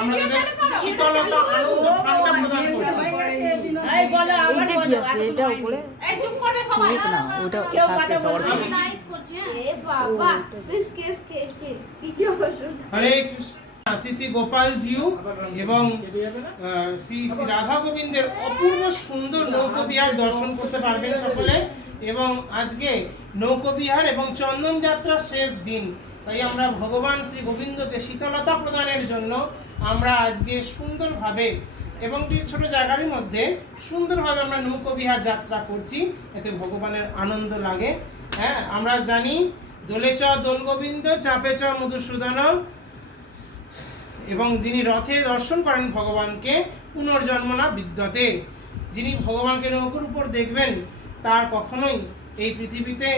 আমরা তাদের শীতলতা আনন্দ ঠান্ডা প্রদান করছি। এইটা কি আছে এটা উপরে এই চুপ করে সবাই না ওটা থাকে সবার আমি লাইভ করছি এ বাবা বেশ কেস খেয়েছে কিছু করছো হরে কৃষ্ণ। শ্রী শ্রী গোপাল জিউ এবং শ্রী শ্রী রাধা গোবিন্দের অপূর্ব সুন্দর নৌকবিহার দর্শন করতে পারবেন সকলে। এবং আজকে নৌকবিহার এবং চন্দন যাত্রার শেষ দিন, তাই আমরা ভগবান শ্রী গোবিন্দকে শীতলতা প্রদানের জন্য আমরা আজকে সুন্দরভাবে এবং ছোট জায়গার মধ্যে সুন্দরভাবে আমরা নৌকবিহার যাত্রা করছি, এতে ভগবানের আনন্দ লাগে। হ্যাঁ, আমরা জানি দোলে চ দোল গোবিন্দ চাপে চ মধুসূদন, এবং যিনি রথে দর্শন করেন ভগবানকে পুনর্জন্ম না বিদ্যতে, যিনি ভগবানকে নৌকোর উপর দেখবেন তার কখনোই এই পৃথিবীতে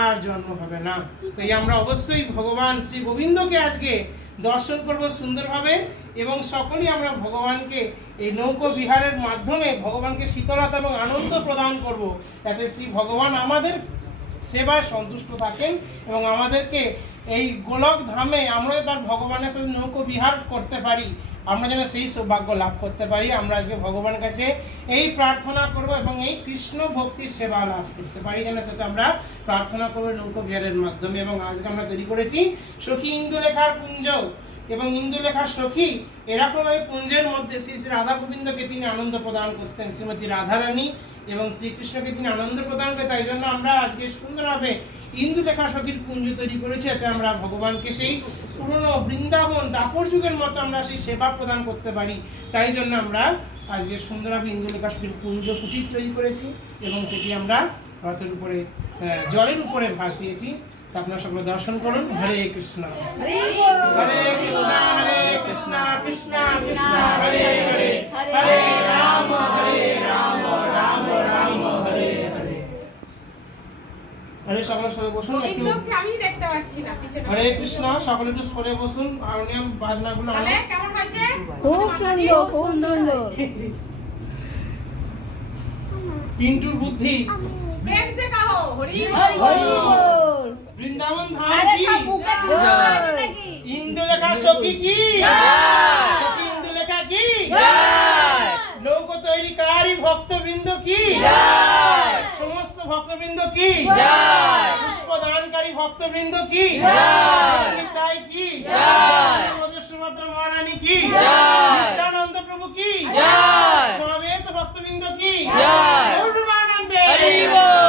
আর জন্ম হবে না। তাই আমরা অবশ্যই ভগবান শ্রী গোবিন্দকে আজকে দর্শন করব সুন্দরভাবে, এবং সকলেই আমরা ভগবানকে এই নৌকো বিহারের মাধ্যমে ভগবানকে শীতলতা এবং আনন্দ প্রদান করব, যাতে শ্রী ভগবান আমাদের সেবায় সন্তুষ্ট থাকেন এবং আমাদেরকে এই গোলক ধামে আমরা তার ভগবানের সাথে নৌকো বিহার করতে পারি, আমরা যেন সেই সৌভাগ্য লাভ করতে পারি। আমরা আজকে ভগবানের কাছে এই প্রার্থনা করব এবং এই কৃষ্ণ ভক্তির সেবা লাভ করতে পারি, যেন সেটা আমরা প্রার্থনা করবো নৌকো বিহারের মাধ্যমে। এবং আজকে আমরা তৈরি করেছি সখী ইন্দুলেখার কুঞ্জ, এবং ইন্দুলেখার সখী এরকম এই কুঞ্জের মধ্যে শ্রী শ্রী রাধা গোবিন্দকে তিনি আনন্দ প্রদান করতেন, শ্রীমতী রাধারানী এবং শ্রীকৃষ্ণকে তিনি আনন্দ প্রদান করে। তাই জন্য আমরা আজকে সুন্দরভাবে ইন্দুলেখা সখীর কুঞ্জ তৈরি করেছি, এতে আমরা ভগবানকে সেই পুরনো বৃন্দাবন দাপর যুগের মতো আমরা সেই সেবা প্রদান করতে পারি। তাই জন্য আমরা আজকে সুন্দরভাবে ইন্দুলেখা সখীর কুঞ্জ কুটির তৈরি করেছি এবং সেটি আমরা রথের উপরে জলের উপরে ভাসিয়েছি। আপনারা সকলে দর্শন করুন। হরে কৃষ্ণ হরে কৃষ্ণ হরে কৃষ্ণ কৃষ্ণ কৃষ্ণ হরে হরে, হরে রাম রাম রাম হরে হরে। হরে সকলে সরে বসুন একটু। আমি দেখতে পাচ্ছি না পিছনে। হরে কৃষ্ণ, সকলে একটু সরে বসুন। হারমোনিয়াম বাজনাগুলো তাহলে কেমন হয়েছে? খুব সুন্দর খুব সুন্দর। পিন্টুর বুদ্ধি প্রেম সে কहो হরি হরি বল। বৃন্দাবন ধাম আরে কি সব মুখে বল নাকি? ইন্দুলেখা সখী কি জয়, সখী ইন্দুলেখা কি জয়, নৌকো তৈরিকারী ভক্তবৃন্দ কি জয়, সমস্ত ভক্তবৃন্দ কি জয়, পুষ্পদানকারী ভক্তবৃন্দ কি জয়, তাই কি জয়, আমাদের সুভদ্রা মহারানী কি জয়, নিত্যানন্দ প্রভু কি জয়, সমবেত ভক্তবৃন্দ কি জয়, গৌর প্রেমানন্দে হরি বল।